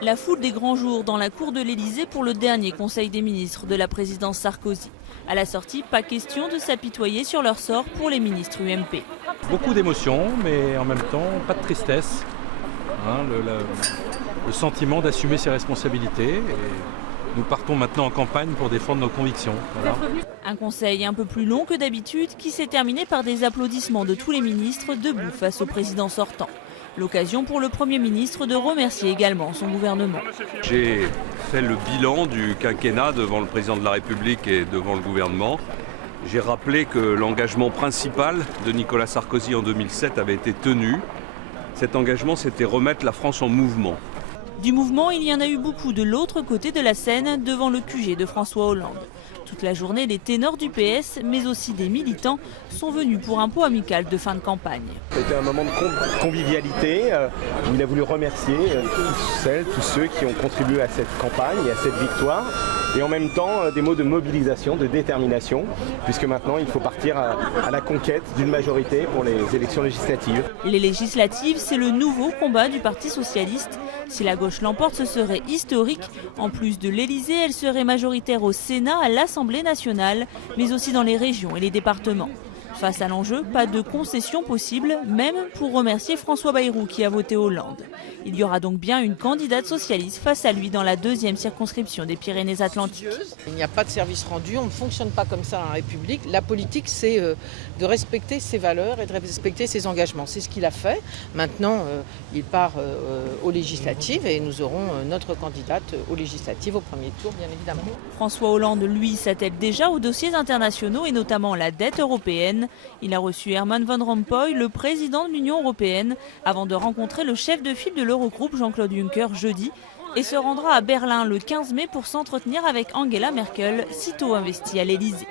La foule des grands jours dans la cour de l'Élysée pour le dernier conseil des ministres de la présidence Sarkozy. À la sortie, pas question de s'apitoyer sur leur sort pour les ministres UMP. Beaucoup d'émotions, mais en même temps, pas de tristesse. Le sentiment d'assumer ses responsabilités. Et nous partons maintenant en campagne pour défendre nos convictions. Voilà. Un conseil un peu plus long que d'habitude qui s'est terminé par des applaudissements de tous les ministres debout face au président sortant. L'occasion pour le Premier ministre de remercier également son gouvernement. J'ai fait le bilan du quinquennat devant le président de la République et devant le gouvernement. J'ai rappelé que l'engagement principal de Nicolas Sarkozy en 2007 avait été tenu. Cet engagement, c'était remettre la France en mouvement. Du mouvement, il y en a eu beaucoup de l'autre côté de la Seine, devant le QG de François Hollande. Toute la journée, les ténors du PS, mais aussi des militants, sont venus pour un pot amical de fin de campagne. C'était un moment de convivialité où il a voulu remercier tous ceux qui ont contribué à cette campagne et à cette victoire. Et en même temps, des mots de mobilisation, de détermination, puisque maintenant, il faut partir à la conquête d'une majorité pour les élections législatives. Les législatives, c'est le nouveau combat du Parti socialiste. Si la gauche l'emporte, ce serait historique. En plus de l'Élysée, elle serait majoritaire au Sénat, à l'Assemblée nationale, mais aussi dans les régions et les départements. Face à l'enjeu, pas de concession possible, même pour remercier François Bayrou qui a voté Hollande. Il y aura donc bien une candidate socialiste face à lui dans la deuxième circonscription des Pyrénées-Atlantiques. Il n'y a pas de service rendu, on ne fonctionne pas comme ça dans la République. La politique, c'est de respecter ses valeurs et de respecter ses engagements. C'est ce qu'il a fait. Maintenant, il part aux législatives et nous aurons notre candidate aux législatives au premier tour, bien évidemment. François Hollande, lui, s'attelle déjà aux dossiers internationaux et notamment la dette européenne. Il a reçu Herman Van Rompuy, le président de l'Union européenne, avant de rencontrer le chef de file de l'Eurogroupe, Jean-Claude Juncker, jeudi, et se rendra à Berlin le 15 mai pour s'entretenir avec Angela Merkel, sitôt investie à l'Élysée.